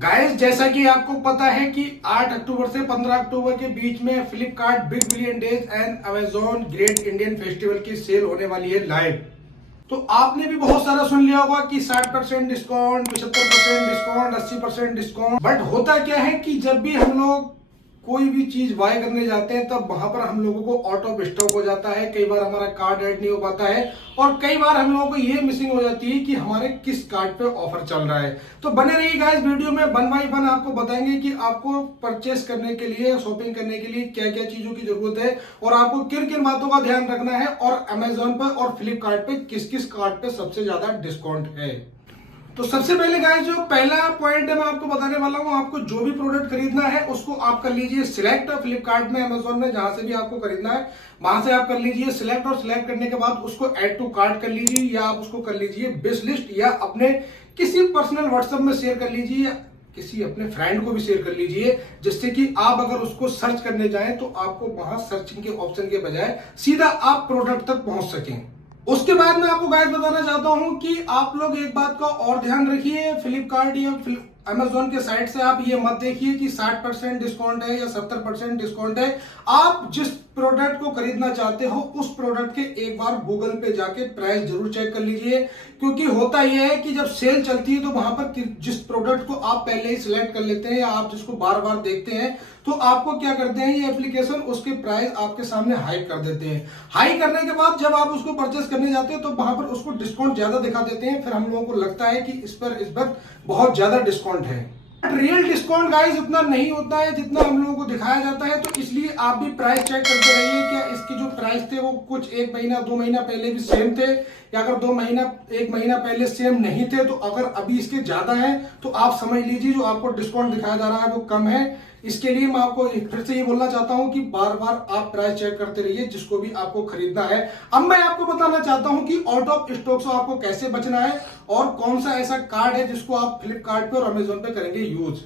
Guys, जैसा कि आपको पता है कि 8 अक्टूबर से 15 अक्टूबर के बीच में Flipkart big billion days and Amazon great Indian festival की सेल होने वाली है लाइव। तो आपने भी बहुत सारा सुन लिया होगा कि 60% डिस्काउंट, 75% डिस्काउंट, 80% डिस्काउंट। बट होता क्या है कि जब भी हम लोग कोई भी चीज बाय करने जाते हैं तब वहां पर हम लोगों को आउट ऑफ स्टॉक हो जाता है, कई बार हमारा कार्ड ऐड नहीं हो पाता है और कई बार हम लोगों को ये मिसिंग हो जाती है कि हमारे किस कार्ड पे ऑफर चल रहा है। तो बने रहिए गाइस, वीडियो में वन बाय वन आपको बताएंगे कि आपको परचेस करने के लिए, शॉपिंग करने के लिए क्या क्या चीजों की जरूरत है और आपको किन किन बातों का ध्यान रखना है और अमेजोन पर और फ्लिपकार्ट पे किस किस कार्ड पे सबसे ज्यादा डिस्काउंट है। तो सबसे पहले गाइस, जो पहला पॉइंट है मैं आपको बताने वाला हूं, आपको जो भी प्रोडक्ट खरीदना है उसको आप कर लीजिए सिलेक्ट फ्लिपकार्ट में, अमेजोन में, जहां से भी आपको खरीदना है वहां से आप कर लीजिए सिलेक्ट और सिलेक्ट करने के बाद उसको ऐड टू कार्ट कर लीजिए या आप उसको कर लीजिए विश लिस्ट या अपने किसी पर्सनल व्हाट्सएप में शेयर कर लीजिए या किसी अपने फ्रेंड को भी शेयर कर लीजिए, जिससे कि आप अगर उसको सर्च करने जाएं तो आपको वहां सर्चिंग के ऑप्शन के बजाय सीधा आप प्रोडक्ट तक पहुंच सकें। उसके बाद मैं आपको गाइस बताना चाहता हूं कि आप लोग एक बात का और ध्यान रखिए, फ्लिपकार्ट या अमेजोन के साइट से आप ये मत देखिए कि 60% डिस्काउंट है या 70% डिस्काउंट है। आप जिस प्रोडक्ट को खरीदना चाहते हो उस प्रोडक्ट के एक बार गूगल पे जाके प्राइस जरूर चेक कर लीजिए, क्योंकि होता यह है कि जब सेल चलती है तो वहां पर जिस प्रोडक्ट को आप पहले ही सिलेक्ट कर लेते हैं या आप जिसको बार बार देखते हैं तो आपको क्या करते हैं, ये एप्लीकेशन उसके प्राइस आपके सामने हाई कर देते हैं। हाई करने के बाद जब आप उसको परचेस करने जाते हैं तो वहां पर उसको डिस्काउंट ज्यादा दिखा देते हैं, फिर हम लोगों को लगता है कि इस वक्त बहुत ज्यादा डिस्काउंट है। रियल डिस्काउंट गाइस उतना नहीं होता है जितना हम लोगों को दिखाया जाता है, तो इसलिए आप भी प्राइस चेक करते रहिए क्या इसके जो प्राइस थे वो कुछ 1 महीना 2 महीना पहले भी सेम थे या अगर 1 महीना पहले सेम नहीं थे तो अगर अभी इसके ज्यादा है तो आप समझ लीजिए जो आपको डिस्काउंट दिखाया जा रहा है वो कम है। इसके लिए मैं आपको फिर से ये बोलना चाहता हूं कि बार बार आप प्राइस चेक करते रहिए जिसको भी आपको खरीदना है। अब मैं आपको बताना चाहता हूं कि आउट ऑफ स्टॉक से आपको कैसे बचना है और कौन सा ऐसा कार्ड है जिसको आप फ्लिपकार्ट पे और अमेजोन पे करेंगे यूज।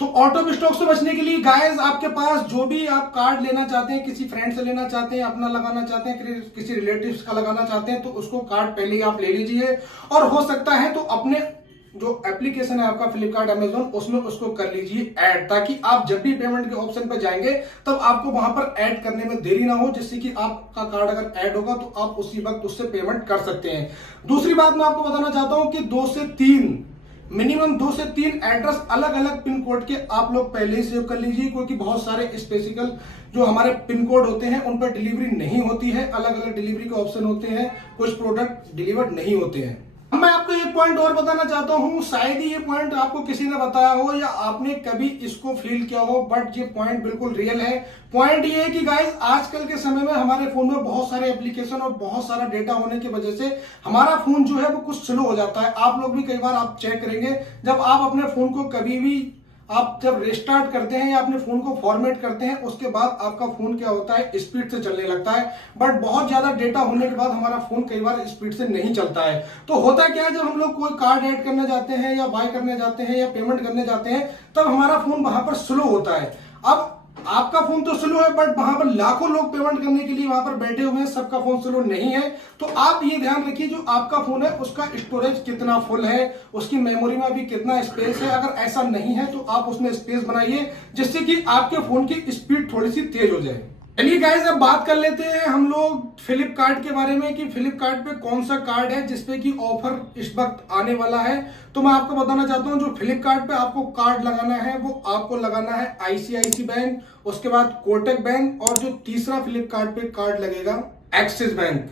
तो आउट ऑफ स्टॉक से बचने के लिए गाइस, आपके पास जो भी आप कार्ड लेना चाहते हैं, किसी फ्रेंड से लेना चाहते हैं, अपना लगाना चाहते हैं, किसी रिलेटिव्स का लगाना चाहते हैं, तो उसको कार्ड पहले ही आप ले लीजिए और हो सकता है तो अपने जो एप्लीकेशन है आपका फ्लिपकार्ट अमेजोन उसमें उसको कर लीजिए ऐड, ताकि आप जब भी पेमेंट के ऑप्शन पर जाएंगे तब आपको वहां पर ऐड करने में देरी ना हो, जिससे कि आपका कार्ड अगर ऐड होगा तो आप उसी वक्त उससे पेमेंट कर सकते हैं। दूसरी बात मैं आपको बताना चाहता हूं कि मिनिमम 2 से 3 एड्रेस अलग अलग पिन कोड के आप लोग पहले ही सेव कर लीजिए, क्योंकि बहुत सारे स्पेसिफिकल जो हमारे पिन कोड होते हैं उन पर डिलीवरी नहीं होती है, अलग अलग डिलीवरी के ऑप्शन होते हैं, कुछ प्रोडक्ट डिलीवर्ड नहीं होते हैं। अब मैं आपको एक पॉइंट और बताना चाहता हूं, शायद ही ये पॉइंट आपको किसी ने बताया हो या आपने कभी इसको फील किया हो, बट ये पॉइंट बिल्कुल रियल है। पॉइंट ये है कि गाइस, आजकल के समय में हमारे फोन में बहुत सारे एप्लीकेशन और बहुत सारा डेटा होने की वजह से हमारा फोन जो है वो कुछ स्लो हो जाता है। आप लोग भी कई बार आप चेक करेंगे, जब आप अपने फोन को कभी भी आप जब रिस्टार्ट करते हैं या अपने फोन को फॉर्मेट करते हैं उसके बाद आपका फोन क्या होता है, स्पीड से चलने लगता है। बट बहुत ज्यादा डेटा होने के बाद हमारा फोन कई बार स्पीड से नहीं चलता है। तो होता क्या है, जब हम लोग कोई कार्ड ऐड करने जाते हैं या बाय करने जाते हैं या पेमेंट करने जाते हैं तब हमारा फोन वहां पर स्लो होता है। अब आपका फोन तो स्लो है बट वहां पर लाखों लोग पेमेंट करने के लिए वहां पर बैठे हुए हैं, सबका फोन स्लो नहीं है। तो आप ये ध्यान रखिए जो आपका फोन है उसका स्टोरेज कितना फुल है, उसकी मेमोरी में अभी कितना स्पेस है। अगर ऐसा नहीं है तो आप उसमें स्पेस बनाइए जिससे कि आपके फोन की स्पीड थोड़ी सी तेज हो जाए। चलिए गाइस, अब बात कर लेते हैं हम लोग फ्लिपकार्ट के बारे में कि फ्लिपकार्ट पे कौन सा कार्ड है जिसपे कि ऑफर इस वक्त आने वाला है। तो मैं आपको बताना चाहता हूं, जो फ्लिपकार्ट पे आपको कार्ड लगाना है वो आपको लगाना है आईसीआईसी बैंक, उसके बाद कोटक बैंक और जो तीसरा फ्लिपकार्ट पे कार्ड लगेगा एक्सिस बैंक।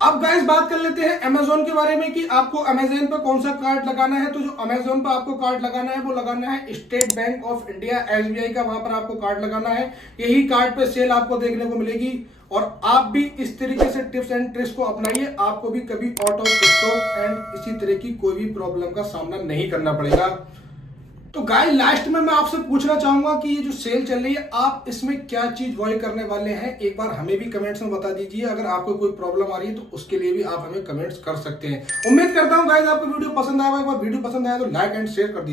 अब गाइस बात कर लेते हैं अमेजोन के बारे में कि आपको अमेजोन पे कौन सा कार्ड लगाना है। तो जो अमेजोन पे आपको कार्ड लगाना है वो लगाना है state bank of India SBI का, वहां पर आपको कार्ड लगाना है। यही कार्ड पे सेल आपको देखने को मिलेगी और आप भी इस तरीके से टिप्स एंड ट्रिक्स को अपनाइए, आपको भी कभी आउट ऑफ स्टॉक एंड इसी तरह की कोई भी प्रॉब्लम का सामना नहीं करना पड़ेगा। तो गाइस, लास्ट में मैं आपसे पूछना चाहूंगा कि ये जो सेल चल रही है आप इसमें क्या चीज बाय करने वाले हैं, एक बार हमें भी कमेंट्स में बता दीजिए। अगर आपको कोई प्रॉब्लम आ रही है तो उसके लिए भी आप हमें कमेंट्स कर सकते हैं। उम्मीद करता हूं गाइस आपको वीडियो पसंद आया होगा। एक बार वीडियो पसंद आया तो लाइक एंड शेयर कर दीजिए।